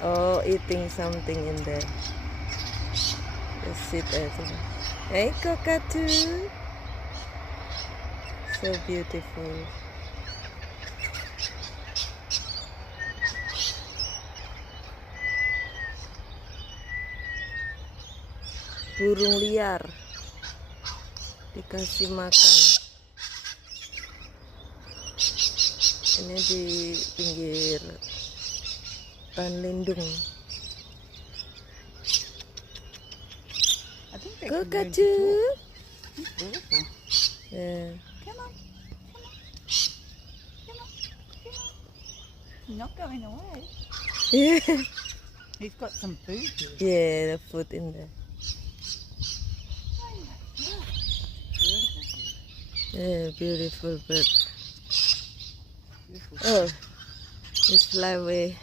Oh, eating something in there. Just sit there. Hey, cockatoo. So beautiful. Burung liar dikasih makan. Ini di pinggir hutan lindung. Cockatoo. Yeah. Come on. He's not going away. Yeah. He's got some food here. Yeah, the food in there. Yeah, beautiful bird. Oh, it's fly away.